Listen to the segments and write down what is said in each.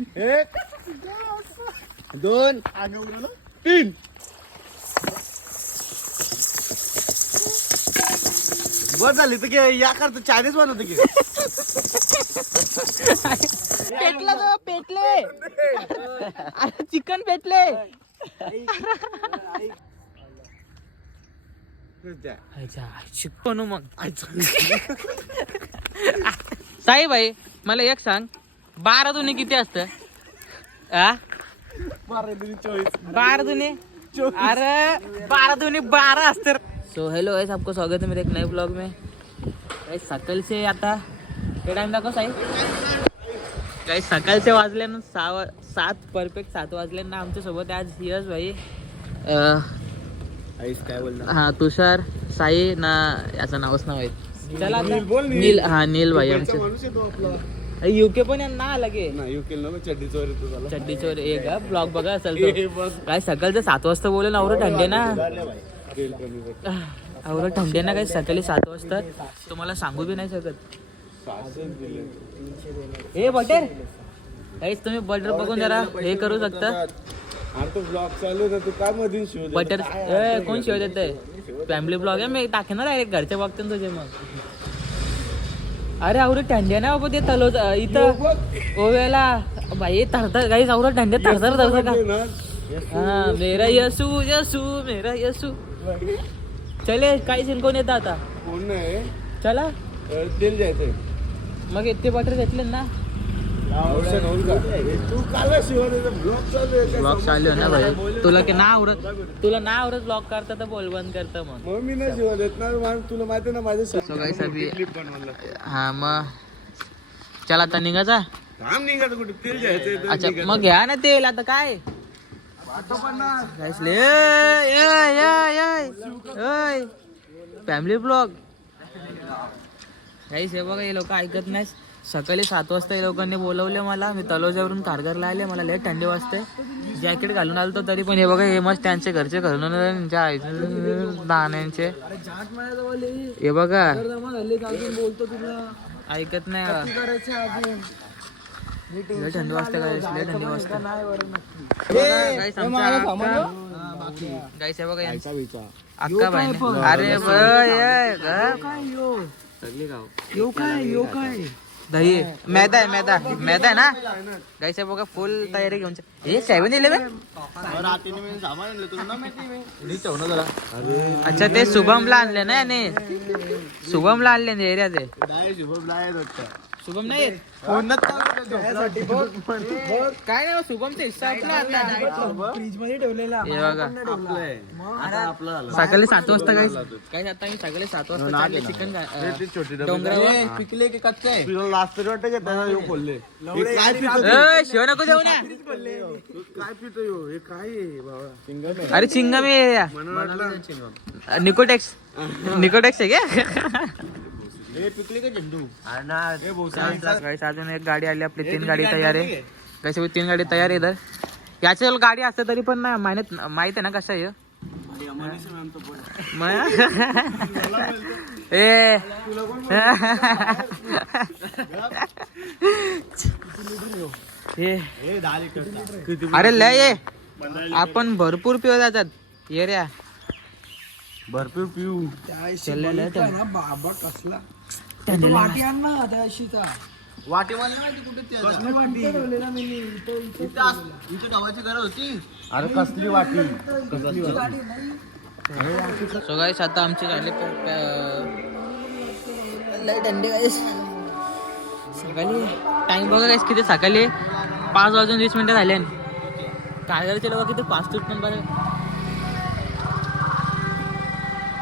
एक 2 3 बस झाली तर या करता चायनीज बनवतो की पेटला तो पेटले अरे चिकन पेटले शिकवणू मग साई भाई मला एक सांग 12 दुने किती असतं 12 दुने अरे 12 दुने 12 असतं. सो हेलो गाइस, आपको स्वागत है मेरे एक नए ब्लॉग में. गाइस सकाळ से आता ते टाइम दाखव साई. गाइस सकाळचे वाजले ना 7 परफेक्ट 7 वाजले ना. आमच्या सोबत आज यश भाई काय बोलणार हा तुषार साई ना याचं नावच नाव आहे. चला आता नील. हा नील भाई आमचे यूके पण यांना आला की चड्डी चोर एक ब्लॉग बघा असेल काय सकाळचं 7 वाजता बोलेल. आवरं थंडे ना आवरं थंडे ना. काय सकाळी 7 वाजता तुम्हाला सांगू बी नाही शकत. हे बटर काहीच तुम्ही बटर बघून जरा हे करू शकता. बटर कोण शिवाय देत फॅमिली ब्लॉग आहे. मी टाकेन डायरेक्ट घरच्या बघते तुझे मग. अरे आवरं थंडे ना बाबा ते तलो इथं ओव्याला भाई तरतर काही आवरं थंडे तरतर तरतर का. हा मेरा यसू यसू मेरा यसू. चले काही सीन कोण येतं आता कोण नाही चला तेल जायचंय मग इतके बटर घेतले ना. ब्लॉग चालू ना भाई. तुला की ना आवडत तुला ना आवडत ब्लॉग करता तर बोल बंद करता मग. मी नाही शिवा देत ना तुला माहिती ना माझ्या हा मग चला आता निघायचा. काम निघायचं कुठे तेल जायचंय अच्छा मग घ्या ना तेल आता काय फॅमिली ब्लॉग. काहीच हे बघा हे लोक ऐकत नाही. सकाळी 7 वाजता हे लोकांनी बोलवले मला. मी तलोजावरून कारगरला आले. मला लय थंडी वाजते. जॅकेट घालून आलतो तरी पण हे बघा हे मस्त त्यांचे घरचे घरून दाण्यांचे हे बघा ऐकत नाही. लय थंडी वाजते गाईस लय थंडी वाजते. गाईस हे बघा अक्का बाई. अरे काय दही मैदा आहे मैदा मैदा आहे ना. गाईस हे बघा फुल तयारी घेऊन. हे 7-11 अच्छा ते शुभमला आणले ना याने. शुभमला आणले ना एरिया ते. शुभम नाही काय नाही शुभमचा हिस्सा आपला फ्रीज मध्ये ठेवलेला. हे बघा सकाळी 7 वाजता काय आता मी सकाळी 7 वाजता चिकन डोंगरावर पिकले की कच्चे लास्ट बोलले शिव नको देऊ ना. काय पितो हे काय अरे चिंगम आहे निकोटेक्स निकोटेक्स आहे का. पिकले का झेंडू अजून एक गाडी आली आपली. 3 गाडी तयार आहे. कैसे 3 गाडी तयार आहे इधर. याच्या गाडी असते तरी पण ना माहित आहे ना कसं आहे अरे लय ये आपण भरपूर पिऊ जातात येऱ्या भरपूर पिऊ बाबा कसला वाटी आण ना त्या अशीचा वाटी कुठे गावाची घर होती. अरे कसली वाटी सो गाईस आता आमची गाडी लय थंडी गाईस. सकाळी टाइम बघा गाईस किती सकाळी 5:20 झाले. कारगरचे लोक किती फास्ट पण बरं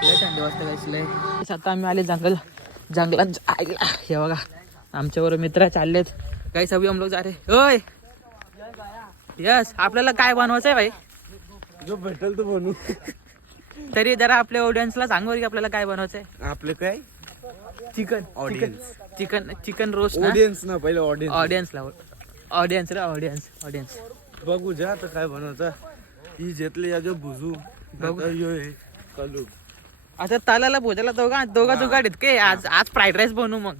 लय थंडी वाजते गाईस लय. आता आम्ही आले जंगलात ऐकला. हे बघा आमच्याबरोबर मित्र चाललेत काही सभी हम लोग जा रहे. ओय यस आपल्याला काय बनवायचंय भाई. जो भेटल तो बनवू. तरी जरा आपल्या ऑडियन्सला सांग बरं की आपल्याला काय बनवायचंय. आपले काय chicken audience chicken chicken roast audience ना पहिले ऑडियन्स बघू जा आता काय बनवायचं. ही जेतले या जो बुजू बघू. कलू आता तालाला भोजाला दोघा जुगाडीत के आज फ्राईड राईस बनवू मग.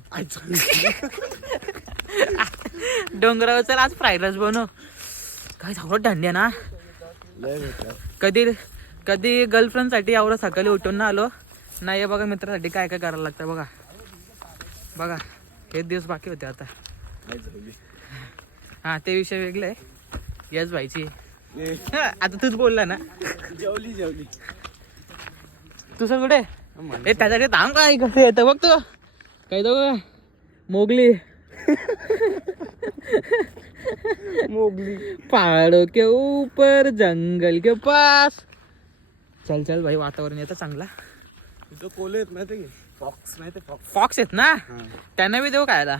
डोंगरावर चल आज फ्राईड राईस बनव. काय झालं थंडी ना. कधी कधी गर्लफ्रेंड साठी एवढं सकाळी उठून ना आलो नाही. बघा मित्रासाठी काय काय करायला लागतं बघा. बघा हे दिवस बाकी होते आता. हा ते विषय वेगळे आहे. यस भाईची आता तूच बोलला ना. जेवली तू सर कुठे हे त्यासाठी थांब काय कसं येतं बघ तू काय तो मोगली पहाड़ों के ऊपर जंगल के पास. चल चल भाई वातावरण येतं चांगला. तिथं कोले येत माहिती फॉक्स माहिती फॉक्स येत ना त्यांना बी देऊ खायला.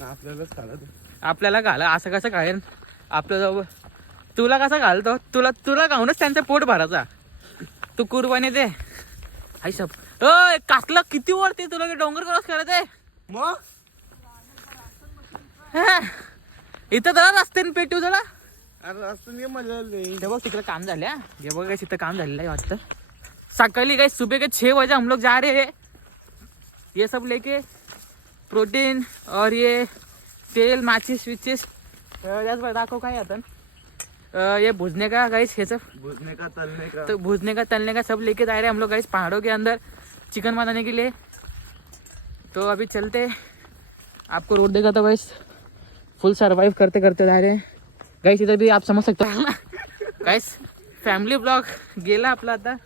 आपल्यालाच खाला आपल्याला घाला असं कसं खायन आपलं. तुला कसं घालतो तुला खाऊनच त्यांचं पोट भरायचा. तू कुर्बानी दे. आई सब कासला किती वरती तुला डोंगर क्रॉस करायचंय मग. इथं जरा रस्त्याने पेटू जरा. अरे असं मजा नाही. बघ तिकडे काम झाले. हे बघ काय तिथं काम झालेलं आहे वाटतं. सकाळी काय सुबह के 6 बजे हम लोग जा रहे हैं. ये सब लेके प्रोटीन और ये तेल माचिस विचिस दाखव काय आता. ये भुजने का गाइस ये सब भुजने का तलने का तो भुजने का तलने का सब लेके जा रहे हैं हम लोग गाइस पहाड़ों के अंदर चिकन बनाने के लिए. तो अभी चलते आपको रोड देखा तो गाइस फुल सर्वाइव करते करते जा रहे हैं गाइस. इधर भी आप समझ सकते हो ना गाइस. फॅमिली ब्लॉग गेला आपला आता.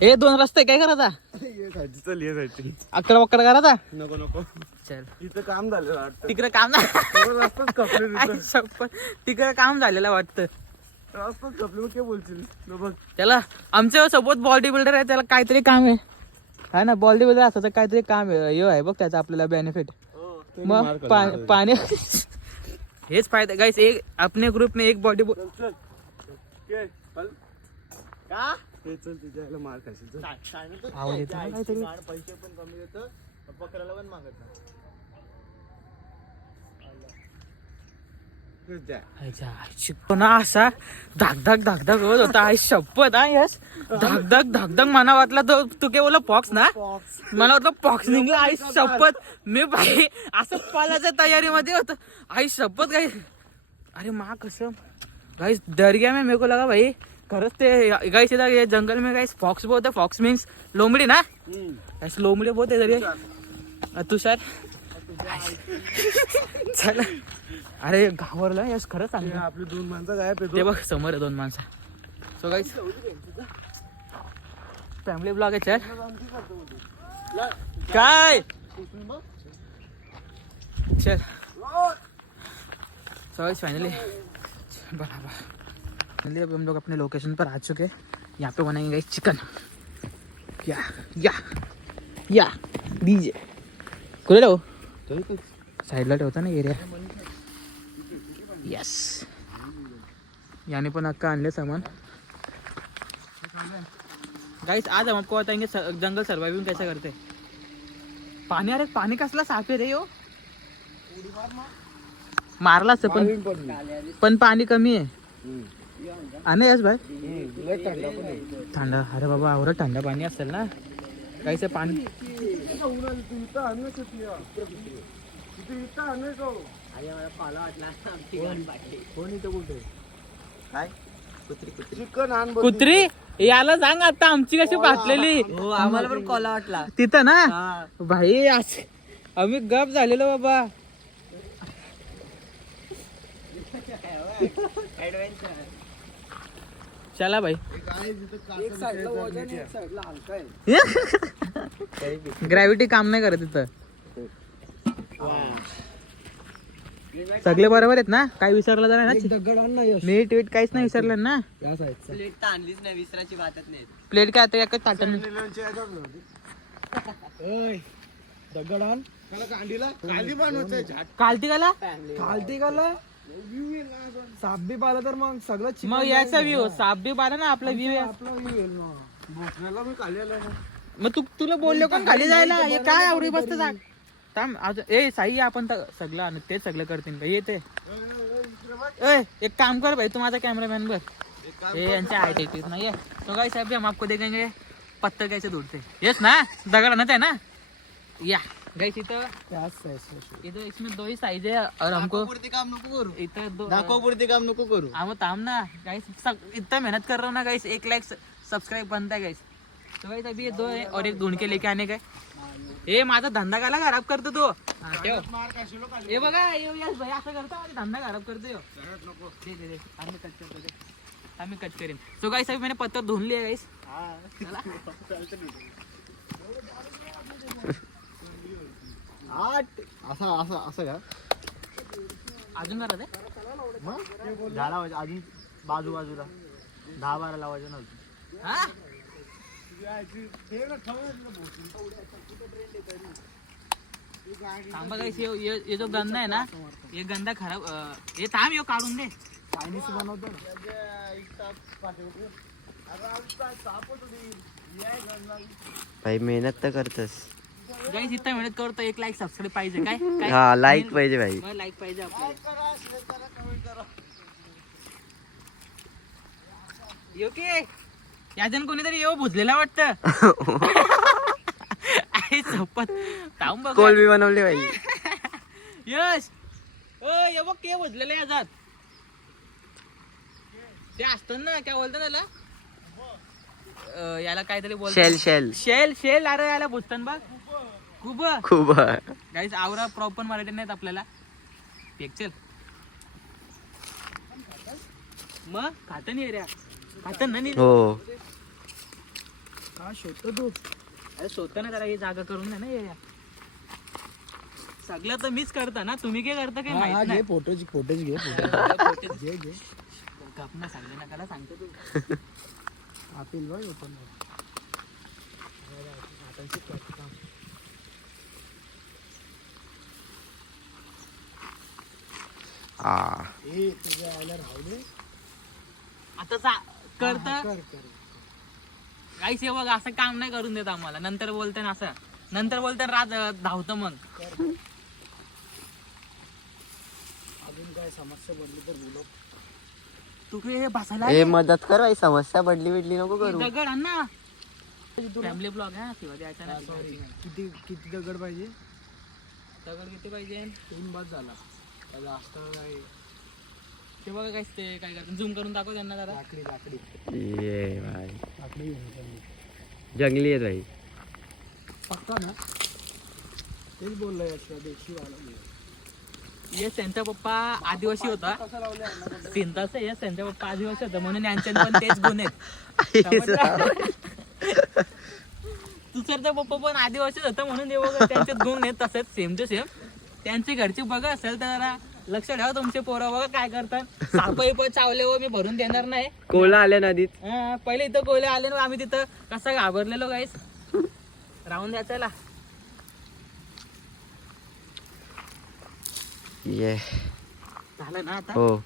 हे 2 रस्ते काय करायचा. ये साईडची चल ये साईडची. अकरा करायचा. नको चल इथं काम झालं वाटतं. तिकडे काम रस्ताच कपले तिकडे काम झालेलं वाटतं. रस्ताच कपले मग काय बोलशील बघ. त्याला आमच्या सोबत बॉडी बिल्डर आहे त्याला काहीतरी काम आहे हा ना. बॉडी बिल्डर असं काहीतरी काम आहे हे आहे बघ त्याचा आपल्याला बेनिफिट. मग पाणी हेच फायदा गाइस. एक अपने ग्रुप में एक बॉडी चल का ते चल तुझ्याला मार खाशील. पैसे पण कमी देतं पकडायला पण मागत शिकतो ना असा धाक होत होता. आई शपथ हा. यस धाक मना वाटला तो तू काय बोला पॉक्स ना. मला वाटलं पॉक्स निघला. आई शपथ मी भाई असं पालाच्या तयारीमध्ये होतो. आई शपथ गाई. अरे माँ कसम गाइस डर गया मैं. मेरे को लगा भाई खरंच ते गाइस इधर ये जंगल में गाइस फॉक्स बहुत है. फॉक्स मीन्स लोमड़ी ना. ऐसे लोमड़ी बहुत है इधर. तुषार चला. अरे घाबरला यस खरंच सांग. आपली 2 माणसं गायब ते बघ समोर आहे 2 माणसं. सो गाइस फॅमिली ब्लॉग आहे. चल काय चल. सो गाइस फाइनली अभी हम लोग अपने लोकेशन पर आ चुके हैं. यहाँ पे बनाएंगे गाइस चिकन. या डीजे कुठे ठेवू साईडला ठेवता ना एरिया. यस याने पण अक्का आणले सामान गाइस. आज हम आपको बताएंगे जंगल सर्वाइविंग कैसे करते. पाणी अरे पाणी कसला साफ आहे रे यो. मारला पण पाणी कमी आहे. आणि यस भाई थंडा. अरे बाबा आवडत थंड पाणी असेल ना काहीच पाणी. कुत्री याला सांग आता आमची कशी फाटलेली. आम्हाला पण कोला वाटला तिथं ना भाई. आम्ही गप झालेलो बाबा. चला भाई ग्रॅव्हिटी काम नाही करत तिथं. सगळे बरोबर आहेत ना. काही विसरलं तर ना. मीठ वीट काहीच नाही विसरलं ना. प्लेट तर आणलीच नाही. विसरायची वाटत नाही. प्लेट काय आता एकच ताटन. दगडान कालती काला साप बी पाला तर मग सगळं मग याचा व्ह्यू साप बी पाला ना. आपला व्ह्यू भोकण्याला मी खाली आलो ना. मग तुला बोललो कोण खाली जायला. हे काय आवडी बसत जा थांब. ए साई आपण सगळं आणू तेच सगळं करतील का येते. एक काम कर भाई तू माझा कॅमेरामॅन बर. ये यांच्या ऍटिट्यूड नाही आहे. तो काय साहेब हम आपको देखेंगे पत्थर कैसे ढूंढते. यस ना दगड ना ते ना. या गाइस इथं इथं इसमें 2 ही साइज है और हमको काम नको करू इथं दाखवापुरते काम नको करू हम थाम ना गाइस इतना मेहनत कर रहा हूँ ना गाइस 1 लाख सब्सक्राइब बनता है गाइस तो गाइस अभी ये 2 है और एक ढूंढ के लेके आने का है. ए माझा धंदा काला खराब करतो तो हे बघा यस भाई असं करतो माझा धंदा खराब करतो ह्यो. दे आम्ही कट करतो दे आम्ही कट करेन. सो गाइस अभी मैंने पत्थर धुन लिया गाइस. असं का अजून करा दे मग झाडा अजून बाजूला 10-12 लावायचं नव्हतं. हा थांबा गाइस ये जो गंदा है ना ये गंदा खराब ये थांब यो काढून दे. चायनीज बनवतो भाई मेहनत तर करतस. गाइस इतना मेहनत करतो 1 लाख सबस्क्राइब पाहिजे काय काय हा लाईक पाहिजे भाई. मला लाईक पाहिजे आपल्याला. यो के याजन कोणीतरी येऊ भुजलेला वाटतं. आई सपत थांब बघ कोलबी बनवली भाई. यश ओ ये बघ के भुजलेले याजात ते असतात ना काय बोलतात त्याला याला काहीतरी बोलतात शेल अरे याला भुजतात बघ खूप गाईस आवरा प्रॉपर मराठी नाहीत आपल्याला पिक्चर मग खात नाही रे खात नाही हो का शोधतो तू अरे शोधतो ना जरा ही जागा करून दे ना ये सगळं तर मीच करता ना तुम्ही काय करता काय माहित नाही. फोटोज घे कापना सांगले ना त्याला सांगतो तू आपील बघ ओपन तुझ्या आयला राहू दे आता करत काहीच हे बघ असं काम नाही करून देत आम्हाला. नंतर बोलते ना असं नंतर बोलते राज धावतं मग. अजून काय समस्या पडली तर बोलो तू काय बसायला ए मदत कर भाई. समस्या पडली नको करू. दगड आण ना फॅमिली ब्लॉग आहे शिवाजी यायचा ना. किती दगड पाहिजे दगड किती पाहिजे 3 बस झाला त्याचा असतं काय ते बघा काय ते काय करतात झूम करून दाखव त्यांना जरा. लाकडी ये भाई लाकडी जंगली आहे भाई. पक्का ना तेच बोललोय देशी वाला. येस त्यांचा पप्पा आदिवासी होता सिंताच. येस त्यांचा पप्पा आदिवासी होता म्हणून यांच्यात पण तेच गुण आहेत. तुझा पप्पा पण आदिवासीच होता म्हणून हे बघा त्यांच्यात गुण आहेत तसेच सेम टू सेम. त्यांचे घरचे बघा असेल तर जरा लक्ष ठेवा तुमचे पोरं बघा काय करतात. साप चावले व मी भरून देणार नाही. कोला आल्या नदीत. पहिले इथं कोयले आले ना आम्ही तिथं कसं घाबरलेलो गाईस. राहून द्यायला ये झालं ना आता. हो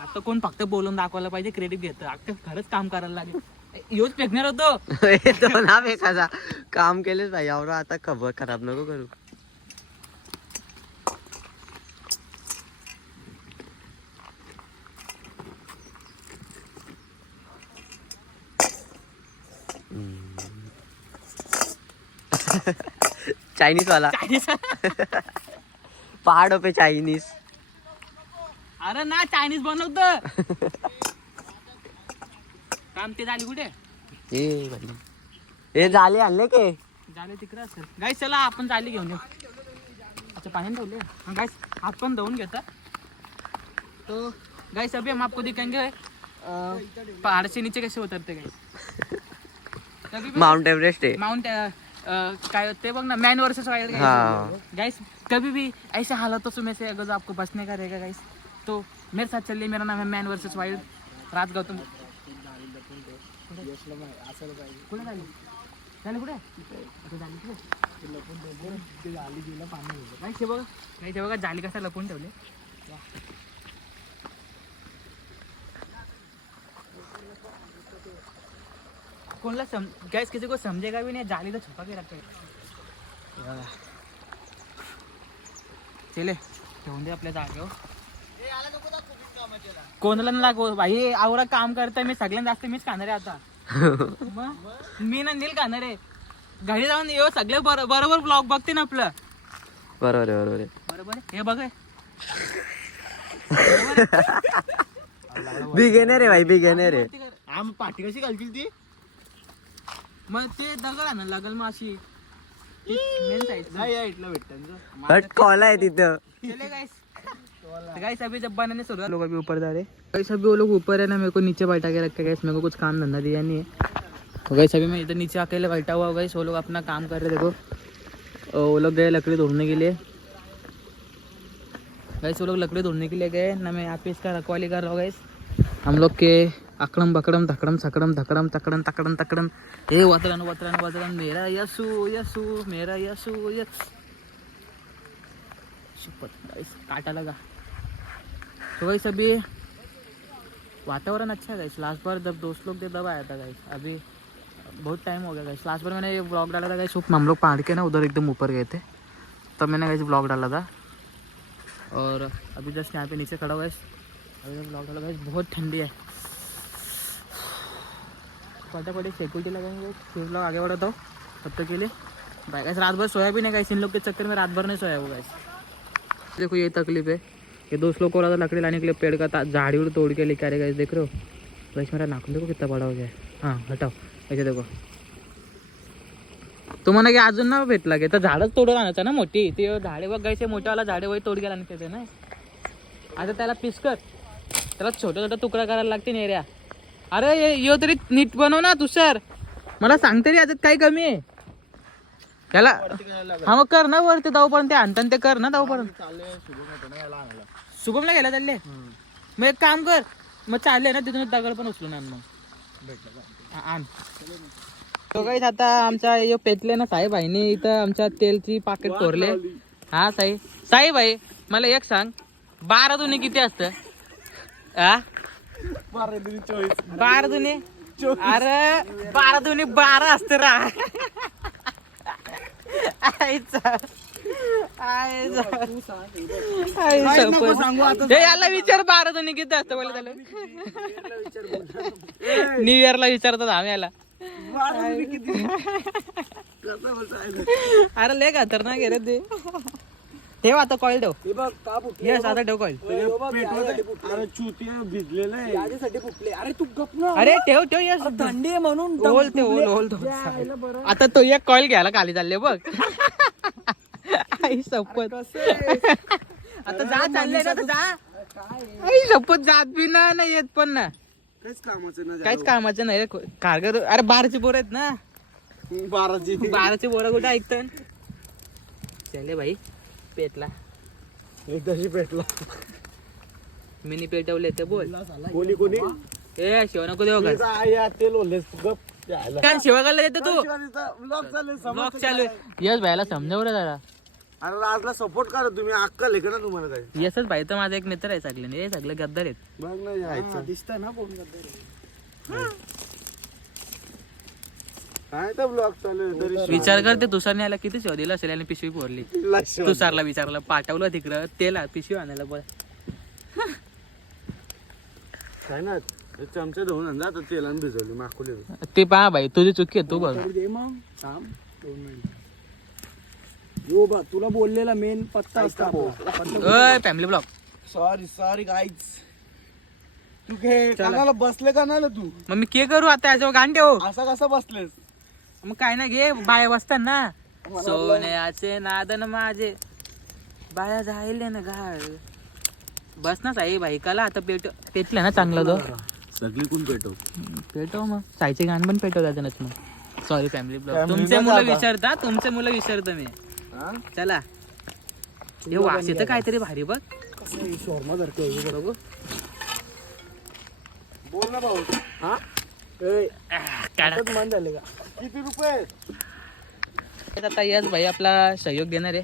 आता कोण फक्त बोलून दाखवायला पाहिजे क्रेडिट घेतं. आता खरंच काम करायला लागेल. योच फेकणार होतो तो ना एखादा काम केलेच भाई. यावर आता खबर खराब नको करू. चाइनीज वाला पहाड़ों पे चाइनीज. अरे ना चायनीज बनवतो काम ते झाली कुठे हे झाले आणले के झाले तिकडे असेल. गाईस चला आपण जाली घेऊन येऊ. अच्छा पानी ठेवले गाइस हाथ पण धुवून घेता. तो गाइस अभी हम आपको दिखाएंगे पहाड़ से नीचे कैसे उतरते गाइस. माउंट एवरेस्ट है. माउंट काय होते बघ ना मैन वर्सेस वाइल्ड गाइस. कभी भी ऐसे हालातों में से अगर आपको बचने का रहेगा गाइस तो मेरे साथ चलिए. मेरा नाम है मैन वर्सेस वाइल्ड राज गौतम. कुठे झाली झाली कुठे झाली बघा जाली कसा लपून ठेवले. कोणला गैस किसी को समझेगा भी नहीं. जाली तो छुपा के रखते हैं. चले ठेवून दे आपल्या जागेवर. कोणाला ना लागो भाई. आवरा काम करता मी सगळ्यात जास्त मीच खाणार आहे आता. मी ना नील खाणार आहे. घरी जाऊन येऊ सगळे बरोबर ब्लॉग बघते ना आपलं. बरोबर आहे बरोबर आहे. बरोबर आहे. हे बघ बिगेनर आहे भाई बिगेनर आहे. पाठी कशी घालतील ती मग ते दगड आहे ना लागल मग अशी मेन साईड. नाही या इथलं भेटतं बट कॉल आहे तिथं. चले गाइस अभी जब बनाने शुरुआत लोग अभी ऊपर जा रहे गाइस. अभी वो लोग ऊपर है ना, मेरे को नीचे बैठा के रखे गाइस. मेरे को कुछ काम धंधा दिया नहीं है तो गाइस अभी मैं इधर नीचे अकेले बैठा हुआ गाइस. वो लोग अपना काम कर रहे देखो. वो लोग गए लकड़ी तोड़ने के लिए गाइस. वो लोग लकड़ी तोड़ने के लिए गए ना. मैं यहाँ पे इसका रखवाली कर रहा हूँ गाइस. हम लोग के अकड़म बकड़म धकड़म सकड़म धकड़म तकड़म तकड़म तकड़म. हे वतरन वतरन वतरन मेरा यसू यसू मेरा यसू यस. गाइस काटा लगा. तो गाइस अभी वातावरण अच्छा है गाइस. लास्ट बार जब दोस्त लोग थे तब आया था गाइस. अभी बहुत टाइम हो गया गाइस. लास्ट बार मैंने ये ब्लॉग डाला था गाइस. हम लोग पहाड़ के ना उधर एकदम ऊपर गए थे तब मैंने गाइस ब्लॉग डाला था. और अभी जस्ट यहाँ पे नीचे खड़ा हुआ है. अभी ब्लॉग डाला गाइस. बहुत ठंडी है. फटाफट सिक्योरिटी लगाएंगे फिर ब्लॉग आगे बढ़ाता हूँ तब तक के लिए बाय गाइस. रात भर सोया भी नहीं गाइस. इन लोग के चक्कर में रात भर नहीं सोया हुआ गाइस. देखो ये तकलीफ है. ये दोस्त लोग को रहा था लकड़ी लाने के लिए पेड़ का झाड़ी उड़ तोड़ के लेके आ रहे गाइस. देख रहे हो गाइस मेरा नाखून देखो कितना बड़ा हो गया है. हाँ हटाओ ऐसे देखो. तुम्हाला की अजून ना भेटला गे तर झाडच तोडून आणायचं ना मोठी. ते झाडे बघ गायचे मोठ्यावाला झाडे वही तोड गेला आणते ना. आता त्याला पीस कर. त्याला छोटा छोटा तुकडा करायला लागते नेऱ्या. अरे यो तरी नीट बनव ना तुषार. मला सांगते रे याच्यात काय कमी आहे त्याला. हा मग कर ना वरती जाऊपर्यंत ते आणतात ते कर ना जाऊपर्यंत. शुभमला गेला चालले. मग एक काम कर मग चालले ना तिथून दगड पण उचलून आण मग आण. तो काही आता आमच्या यो पेटले ना साहेब भाईने इथं आमच्या तेलची पाकिट कोरले. हा साई भाई मला एक सांग 12 दुने किती असतं. 12 दुने अरे 12 दुने 12 असतं रा. याला विचार 12 दुने किती असतं बोल. त्याला न्यू इयरला विचारतात आम्ही याला. अरे लय खतरनाक आहे रे ते. ठेव आता कॉईल ठेव. येस आता ठेव कॉईल. अरे ठेव ठेव येस थंडी म्हणून बोलते ओल. आता तो एक कॉईल घ्यायला खाली चालले बघ. आई शपथ आता जा चालले ना जा. आई शपथ जात बी नाही येत पण ना काहीच कामाचं नाही रे. कारगर अरे 12ची बोर आहेत ना. 12ची बोर कुठे ऐकतं. चले भाई पेटला एकदाशी पेटला. मिनी पेटवले ते बोल. कोणी कोणी ए शिव नको देऊ का तेल ओले काय शिवा घालला देतो तू. ब्लॉग चालू यस भाईला समजाव रे जरा. अरे राजला सपोर्ट करा तुम्ही. अक्कल आहे का ना तुम्हाला काय. येसच भाई तर माझा एक मित्र आहे. सगळे सगळे गद्दार आहेत. बघ ना यायचं दिसतंय ना कोण गद्दार. काय तर ब्लॉग चालू आहे. विचार करते तुषारने याला किती शिव दिला असेल आणि पिशवी फोडली. तुषारला विचारलं पाठवलं तिकडं तेला पिशवी आणायला बोल. काय ना चमचे धुवून आणला तर तेलाने भिजवली माखुली. ते पहा भाई तुझी चुकी आहे. तू बघ यो बा तुला बोललेला मेन पत्ता असता. Family blog. Sorry guys. तू कानाला बसले का नाही तू. मग मी के करू आता याच्यावर गाण ठेव. असा कसा बसलेस. मग काय ना घे बाया बसतात ना. सोन्याचे नादन माझे बाया जायले ना घाल. बस ना साई भाई काला आता पेटले ना चांगलं तो सगळी कोण पेटव मग साईचे गाण पण पेटव त्याच्यानंच मग. Sorry family blog. तुमचे मुलं विचारता मी. चला हे वास येतं काहीतरी भारी बघ. शोरमा धरते बघू. बोल ना भाऊ. हा मन झाले का. किती रुपये आता यस भाई आपला सहयोग देणार आहे.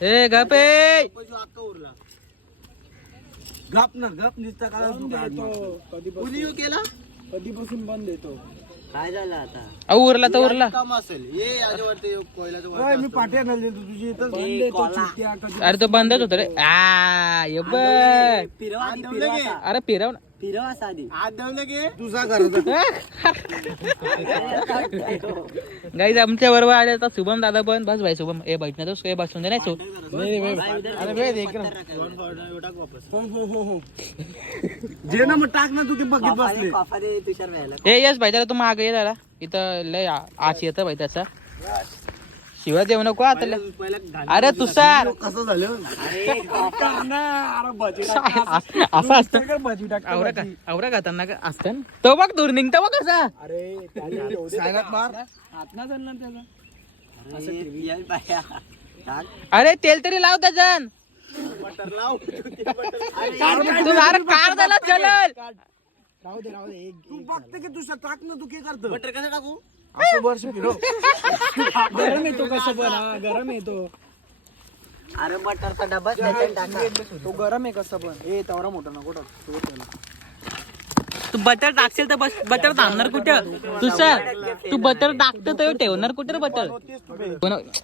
ए गपे गप ना गप निसता का केला. कधीपासून बंद येतो. काय झालं आता. उरला तर उरला. काम असेल ये याच्यावरती कोयलाचं. मी पाठी आणायला देतो तुझी इथं. अरे तो बंदच होत रे. अरे फिरव फिरव असा आधी तुझा घराचा गाईज आमच्या बरोबर आले आता शुभम दादा पण बस भाई शुभम ए बैठणार तो बसून दे नाही सो जे ना मग टाक ना तू ते बघित बसले तुषार व्हायला ए यस भाई त्याला तू मागे ये जरा इथं लय आच येतं भाई त्याचा शिवाय देऊ नको आता लय. अरे तुषार कसं झालं असं असतं आवरा खाताना का असतं तो बघ दूर निघतो बघ कसा सायगात मार अरे तेल तरी लाव त्याच्यान तू अरे कार झाला चलल तू बघते की तुझा टाक ना तू काय करतो बटर कसं टाकू असं वर्ष फिरो गरम येतो कसं पण गरम येतो अरे बटरचा डबा त्याच्यात टाका तो गरम आहे कसं पण ए तेवढा मोठा नको टाक तू बटर टाकशील तर बटर थांबणार कुठं तुषार तू बटर टाकतो तर ठेवणार कुठं बटर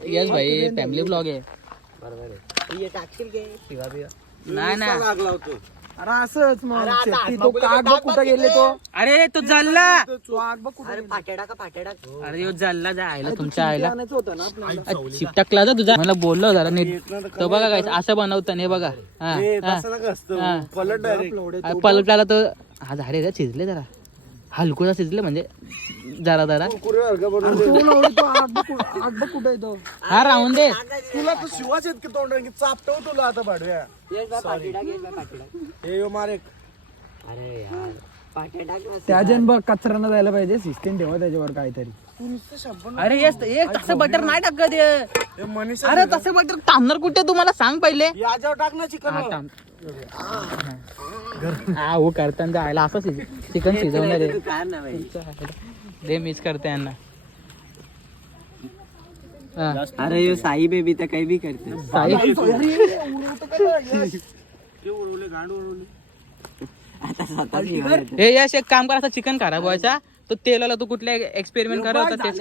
यस भाई फॅमिली ब्लॉग आहे हे टाकशील काय शिवा बिवा नाही ना लागला होतो अरे असंच मग तो काग बघ कुठं गेले तो अरे तो जल्ला तो आग बघ कुठं अरे फाटे टाका फाटे टाक अरे यो जल्ला जा आयला तुमच्या आयला आणायचं होतं ना आपल्याला चिपटकला जा तुझा मला बोललो जरा नीट तो बघा काय असं बनवतं हे बघा हा पलट डायरेक्ट पलटला तो हा झाडे शिजले जरा हलकुचा शिजले म्हणजे जरा जरा आग बघ कुठं येतो हा राहून दे तुला तर शिवाच आहेत की तोंड चापटव तुला आता भाडव्या ये बा फाटे टाक ये बा फाटे टाक हे यो मारे अरे यार फाटे टाक ना. त्याजन बघ कचरा न जायला पाहिजे सिस्टीम ठेवा त्याच्यावर काहीतरी तू नुसतं शब्द अरे येस एक तसं बटर नाही टाकत हे. मनीष अरे तसं बटर थांबणार कुठे तू मला सांग पहिले याच्यावर टाक ना चिकन हा थांब हा हो करताना जायला असं चिकन शिजवणार तू आहे काय ना भाई ते मिस करते यांना हा. अरे यो साई बेबी तर काही बी करते साई आता स्वतः शिवा येतो. हे यश एक काम करायचं चिकन खराब व्हायचा तो तेलाला तू कुठल्या एक्सपेरिमेंट करत होता तेच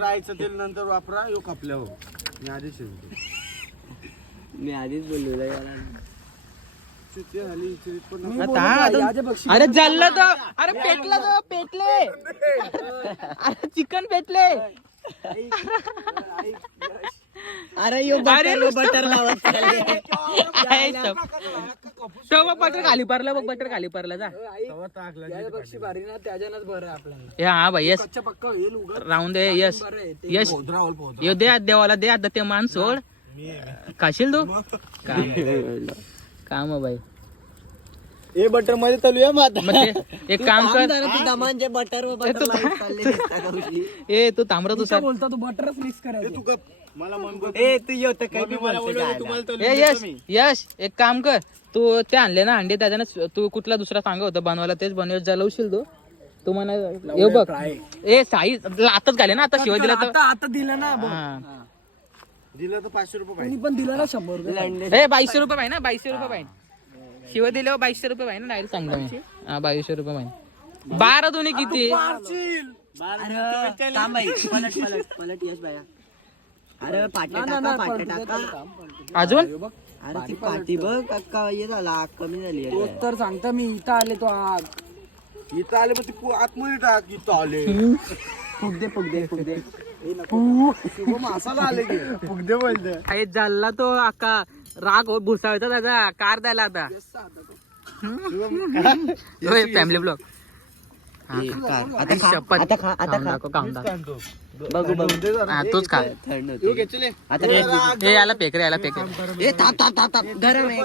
राईचं तेल नंतर वापरा यो कापल्यावर मी आधी शिजतो मी आधीच बोललो अरे जल्ला तो अरे पेटला तो पेटले अरे चिकन पेटले अरे यो बटर लावत बटर खाली पडला बघ बटर खाली पडला जा पक्षी भारी ना त्याच्यानंच बरं आहे आपल्याला हे हा भाई यस पक्का होईल उगा राहून दे यस यस पोहद्रा यो दे देवाला दे आता ते मान सोड खाशील तू काम भाई हे बटर मध्ये तलूया मग मग ते एक काम कर दमांचे बटर व बटर लावून चालले दिसता का उशी? ए तू थांबरा तू सर बोलता तू बटरच मिक्स करायचं मला मन ए तू येऊ तर काही बी बोलतो ए यश यश एक काम कर तू ते आणले ना अंडे त्याच्यानं तू कुठला दुसरा सांगा होता बनवायला तेच बनवत जालवशील तू म्हणा येऊ बघ ए साई आताच घाले ना आता शिवाय दिला तर आता दिलं ना हा. दिलं तर 500 रुपये पण दिलं ना 100 रुपये ए 2200 रुपये पाहिजे ना 2200 रुपये पाहिजे शिवाय दिल्यावर 2200 रुपये पाहिजे ना डायरेक्ट सांगतो मी हा 2200 रुपये पाहिजे 12 दोन्ही किती थांब बाई, पलट यश बाया. अरे पाटे टाका पाटे टाका अजून अरे ती पाटी बघ अक्का हे झाला आग कमी झाली आहे. तर सांगता मी इथं आले तो आग इथं आले मग ती आतमध्ये टाक इथं आले फुगदे मासाला आले की फुगदे बोलते काही जल्ला तो अक्का राग भुसावता त्याचा कार द्यायला आता फॅमिली ब्लॉग आता खा बघू हा तोच का आता हे याला पेकरे याला पेकरे ए ताप गरम आहे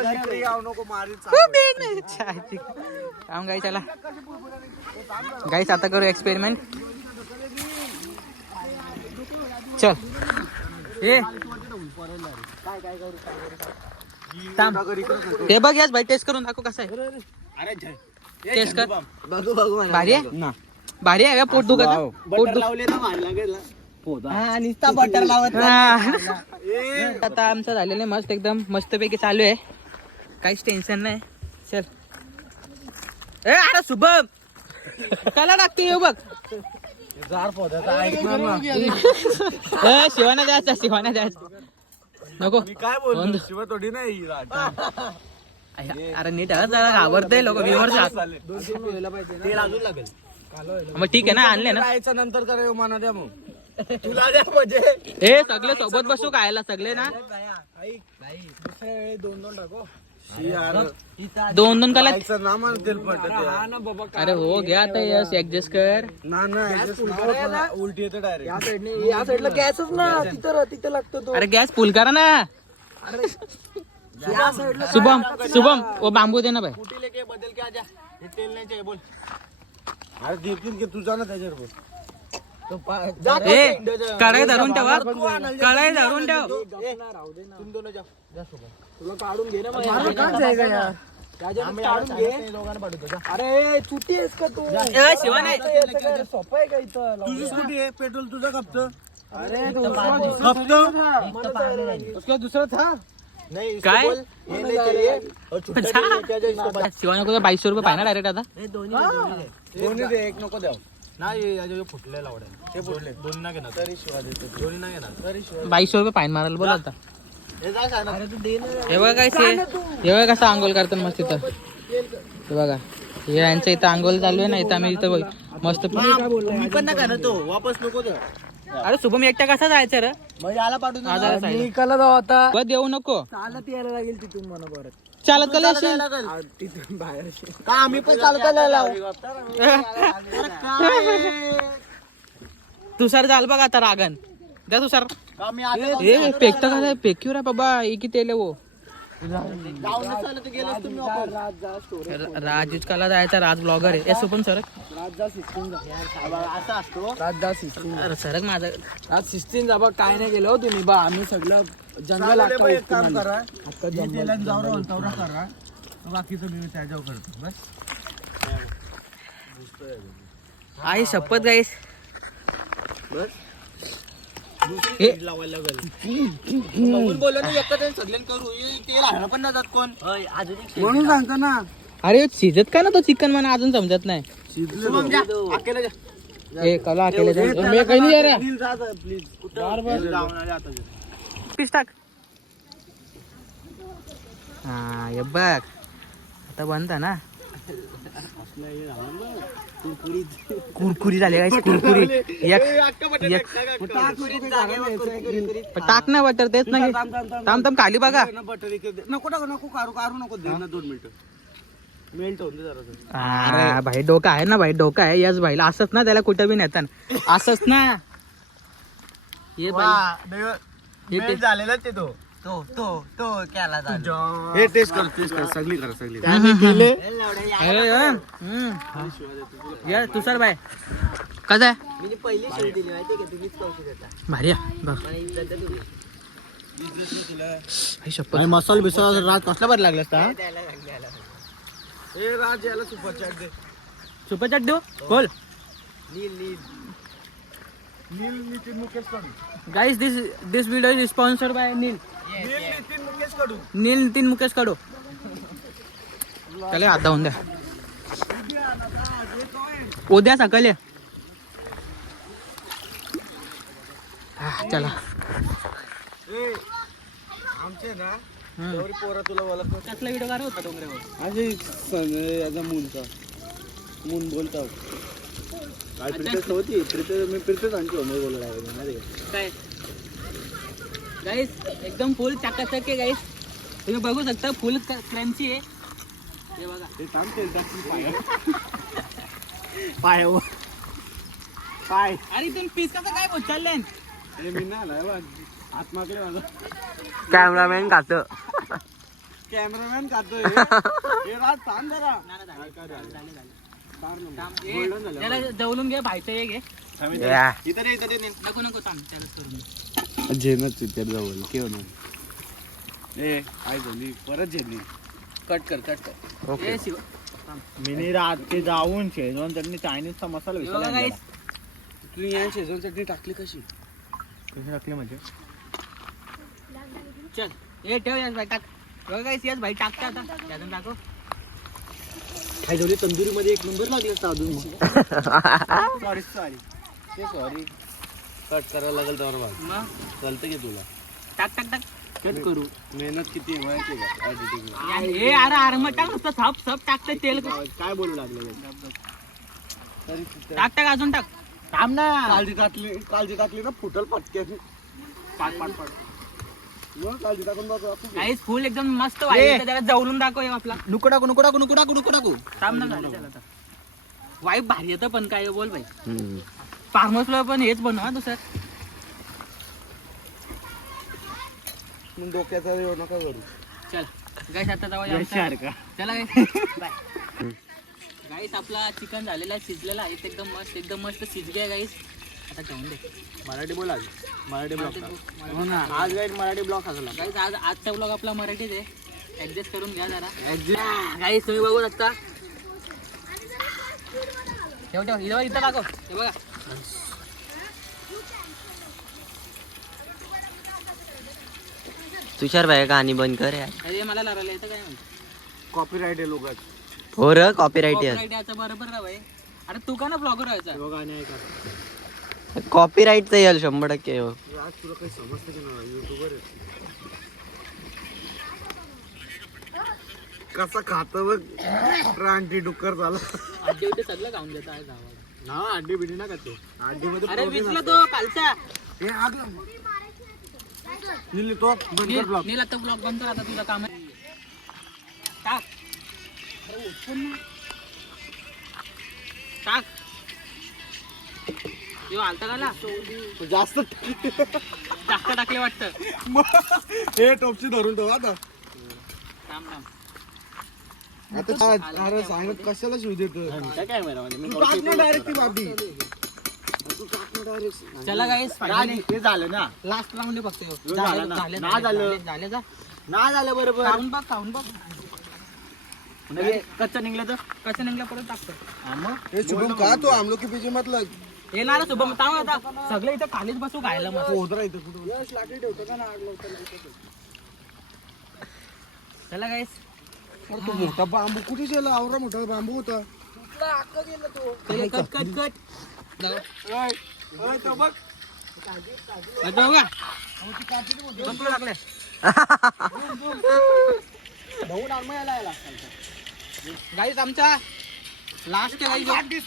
नको मारी काम गाई चला गाईच आता करू एक्सपेरिमेंट चल हे हे बघ याच भाई टेस्ट करून दाखव कसं आहे टेस्ट कर बघू भारी आहे भारी आहे का पोट दुखत पोट लावले ना मारला गेला हा नुसता बटर लावत आता आमचं झालेलं आहे मस्त एकदम मस्त पैकी चालू आहे काहीच टेन्शन नाही चल ए अरे शुभम कला टाकते येऊ बघ जार पोहता ऐकणार ना शिवाना द्यायचा नको मी काय बोलतो शिवा थोडी नाही अरे नीट आहे जरा घाबरते लोक व्ह्युअर्स तेल अजून लागेल मग ठीक आहे ना आणले ना खायचं नंतर करा मना द्या मग तुला द्या म्हणजे हे सगळे सोबत बसू खायला सगळे ना दुसऱ्या वेळी 2-2 टाको दोन दोन कला खायचं ना मला तेल पडत अरे हो घ्या आता यस ऍडजस्ट कर ना उलटी येते डायरेक्ट या साईडला गॅसच ना तिथं लागतो तो अरे गॅस फुल करा ना या साईडला शुभम वो बांबू दे ना भाई कुटी लेके बदल के आजा हे तेल नाही चाहिए बोल अरे देतील की तुझा ना त्याच्यावर ए कढाई धरून ठेवा कढाई धरून ठेव तुम दोनों जाओ तुला काढून घे ना काढून घे अरे चुटी आहेस का तू शिवा नाही सोपं आहे का इथं तुझी स्कूटी आहे पेट्रोल तुझं खपतं अरे उसका दूसरा था नहीं काय? ये नहीं चाहिए और छुट्टा नहीं लेके आजा इसको शिवा नको 2200 रुपये पाहिजे डायरेक्ट आता दोन्ही दे एक नको द्याव नाही याच्या फुटलेला आवडेल ते फुटले दोन्ही ना घेणार तरी शिवा देतो दोन्ही ना घेणार तरी शिवा 2200 रुपये फाईन मारायला बोला आता हे जा सांग अरे तू दे ना हे बघा काय हे बघा कसं आंघोळ करतात मस्त इथं हे बघा हे यांच्या इथं आंघोळ चालू आहे ना इथं आम्ही इथं मस्त मी पण ना का तो वापस नको द्या अरे शुभम एकटा कसा जायचं रे मग याला पाठवून आजारा साईड. मी कला जाऊ आता बघ देऊ नको चालत यायला लागेल तिथून मला परत चालत कला असेल तिथून बाहेर का आम्ही पण चालत तुषार जाल बघ आता रागन द्या तुषार ए पेकता का पेक्यूर आहे बाबा हे किती आहे वो राज कला जायचा राज ब्लॉगर आहे ए सुपन सर अरे सरक माझा आज 16 जा बा काय नाही गेलो तुम्ही बा आम्ही सगळं जंगल काम करा करा बाकीचं मी त्याच्यावर करतो बस आई शपथ गाईस लावायला लागेल बोललो ना एकच सगळ्यांना करू ते राहणं पण ना जात कोण म्हणून सांगतो ना अरे शिजत का ना तो चिकन मला अजून समजत नाही ए कला अकेले जा मैं कहीं नहीं जा रहा प्लीज पीस टाक हा ये बघ आता बनता ना कुरकुरी झाले काय कुरकुरी टाक ना बटर तेच ना थांब थांब खाली बघा नको कारू नको दे ना 2 मिनिटं मेल्ट होऊन दे जरा अरे भाई डोका आहे ना भाई डोका आहे याच भाईला असंच ना त्याला कुठं बी नेता असंच ना ये मेल्ट झालेला ते तो केला हे टेस्ट कर सगळी करा सगळी ये तुषार भाई कसं आहे मी पहिली शिव दिली माहिती का तुम्हीच पावशी देता भारी आहे बघ भाई शपथ मसाला बिसाला रात कसला बरं लागला असता ए राज याला सुपर चॅट दे सुपर चॅट देऊ बोल नील नितीन मुकेश कडून guys this video is sponsored by Neel Nitin Mukesh कडून नील नितीन मुकेश कडू त्याला आता होऊन द्या उद्या सकाळी चला आमचे ना एवढी पोरं तुला ओळखतो कसला व्हिडिओ करा होता डोंगरावर असे याचा मून बोलतो काय प्रितेश होती मी प्रितेश आणतो मी बोलला काय गाइस एकदम फुल चकाचक आहे गाइस तुम्ही बघू शकता फुल क्रंची आहे हे बघा ते थांबते पाय अरे तुम्ही पीस कसं काय बोल चालले अरे मी ना आला आत्माकडे माझा कॅमेरामॅन खातो कॅमेरामॅन खातोय हे रात सांग जरा त्याला जवळून घे भाईचं हे घे इथे नको नको थांब त्यालाच करून दे. झेनच त्या जवळ केव्हा ए काय झाली परत झेली कट कर ए शिव मी रात ते जाऊन शेजवान चटणी चायनीजचा मसाला हे बघा guys. तू या शेजवान चटणी टाकली कशी टाकली म्हणजे चल हे ठेव याच भाई टाक बघा गाइस याच भाई टाकता आता त्यातून टाकू काय झाली तंदुरी मध्ये एक नंबर लागला असता अजून सॉरी कट करायला लागेल तर मग चालतं की तुला टाक टाक टाक करू मेहनत किती आहे माहिती आहे का एडिटिंग ए अरे आरमट टाक नुसतं सब टाकतंय तेल काय बोलू लागले टाक अजून टाक थांब ना काळजी टाकली ना फुटल पटक्यात पाट मग काळजी टाकून बघ गाईस फुल एकदम मस्त वाईब त्याला जवळून दाखव हे आपला नुको टाकू थांब ना झालं त्याला वाईब भारी येतं पण काय बोल भाई फार्मर्सला पण हेच बनवा दुसरं डोक्याचा वेळ नका करू चल गाईस आता जाऊया चला गाईस आपला चिकन झालेला आहे शिजलेला आहे एकदम मस्त शिजले गाईस आता ठेवून दे मराठी बोला मराठी ब्लॉग हो ना आज गाईड मराठी ब्लॉग असला गाईस आजचा ब्लॉग आपला मराठीच आहे ऍडजस्ट करून घ्या जरा गाईस तुम्ही बघू शकता ठेव इथं दाखव हे बघा तुषार भाई कहाणी बंद कर यार. अरे मला लढायला येतं काय म्हणतो कॉपीराइट आहे लोक हो र कॉपीराइट आहे. कॉपीराइट याचं बरोबर ना भाई अरे तू का ना ब्लॉगर व्हायचा गाणे ऐका कॉपीराइटचं येईल 100% हो. आज तुला काही समजतं की नाही युट्यूबर कसा खात बघ रानटी डुक्कर झाला अड्डे उड्डे सगळं खाऊन घेतो आहे गावाला ना अड्डी बिडी ना खाते अड्डी मध्ये अरे विसला तो कालचा हे आग निली तो बंद कर ब्लॉग नील आता ब्लॉग बंद कर आता तुझं काम आहे टाक अरे उठून ना. टाक यो आलता काला जास्त जास्त टाकले वाटतं हे टोपची धरून ठेव आता थांब आता अरे सांगत कशाला शिव देतो तू टाक ना डायरेक्ट ती बाबी तू टाक ना डायरेक्ट चला गाईस हे झालं ना लास्ट राऊंड आहे फक्त ह्यो. झालं ना. झाले ना झालं. झाले जा ना झालं बरोबर खाऊन बघ कच्चा निघलं तर कसं निघलं परत टाकतो हे शुभम का तो हम लोग के पीछे मतलब येणार ना शुभम ताव आता सगळे इथं खालीच बसू खायला मस्त होत राहतं कुठं यश लाकडी ठेवतो का ना आग लावतो चला गाईस अरे तो मोठा बांबू कुठे गेला आवरा मोठा बांबू होता कट कट कट तो बघ टाकले भाऊ नार्मा यायला गाईस आमचा लास्ट आहे गाईस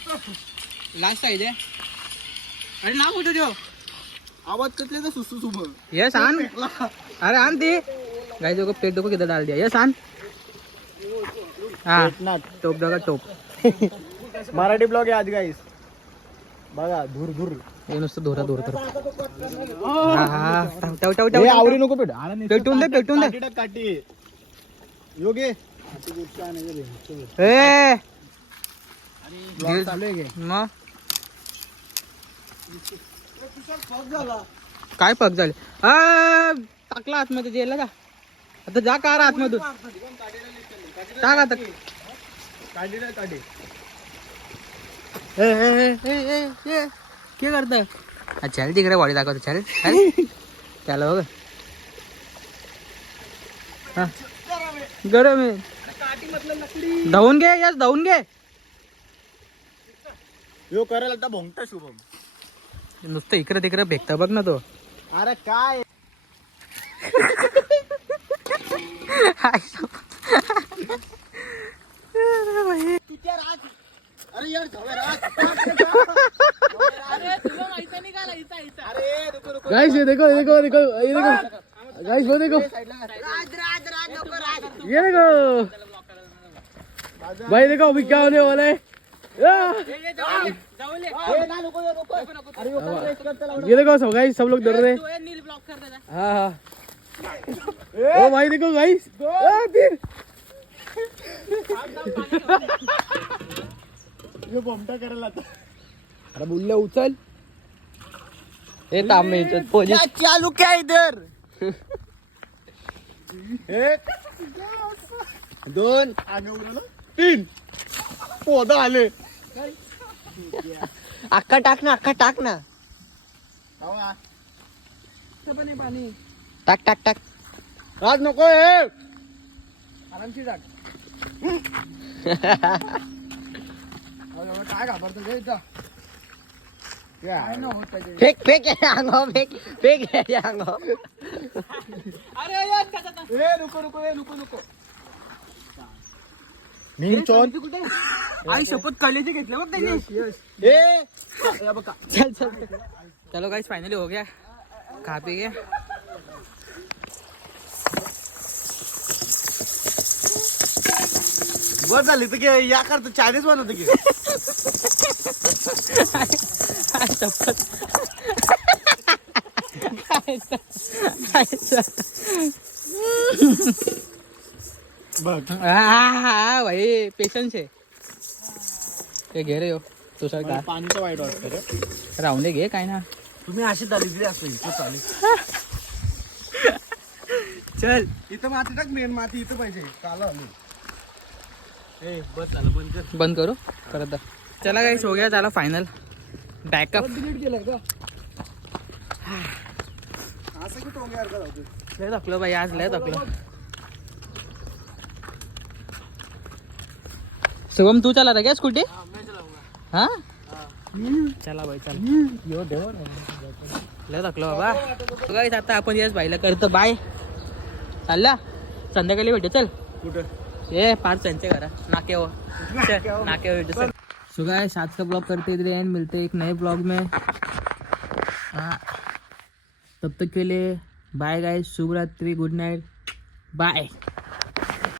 लास्ट आहे ते अरे नाव कुठं देऊ आवाज कसले तर सुसू सुब ये सांग अरे आण ती गाईस लोक पेट डोकं किती डाल दिया ये सांग हा टोप बघा टोप मराठी ब्लॉग आहे आज गाईस बघा धूर धूर हे नुसतं धोरा धोर तर आवरी नको पेट पेटून दे काठी योगे ए मग काय पग झाले टाकला आतमध्ये जेला जा आता जा कार आतमधून टाक आता काठी काय करत चल तिकडे बॉडी दाखवतो चल त्याला बघ गरम आहे धावून घे यस धावून घे यो करायला आता भोंगटा शुभम नुसतं इकडे तिकडे फेकता बघ ना तो अरे काय अरे यार गाइस ये देखो गाइस वो देखो ये देखो भाई देखो अभी क्या होने वाला है ये देखो सब गाइस सब लोग डर रहे हैं हाँ ओ भाई देखो गाइस फिर बोमटा करायला आता अरे बोलले उचल हे थांब याच्यात पोलीस चालू क्या इधर एक दोन तीन पोदा आले अख्खा टाक ना टाक राज नको हे आरामशी टाक काय घाबरतो फेक फेक है अंगो फेक फेक है अंगो आई शपथ कलेचे घेतले बघ त्यांनी चल चल चलो गाइस फाइनली हो गया खा पी के बस झाली तर या करतो चायनीज बनवतो की हा भाई पेशन्स आहे ते घे रे हो तुझं का पाणीचं वाईट वाटतं रे राहून दे घे काय ना तुम्ही अशी चालली असतो इथं चालेल चल इथं माती टाक मेन माती इथं पाहिजे काला ए बस झालं बंद कर बंद करू परत चला गाइस हो गया झाला फायनल बॅकअप डिलीट केलं का असं की टोंगे यार करावं लय थकलो भाई आज लय थकलो शुभम तू चला रहा क्या स्कूटी हाँ चला भाई चल लय थकलो बाबा गाइस आता आपण याच भाईला करतो बाय चालला संध्याकाळी भेटू चल कुठं ये पार्थ त्यांच्या घरा नाक्यावर नाक्यावर भेटू चल सो गाइस आज का ब्लॉग करते इधर एंड मिलते एक नए ब्लॉग में तब तक के लिए बाय गाइस शुभ रात्रि गुड नाइट बाय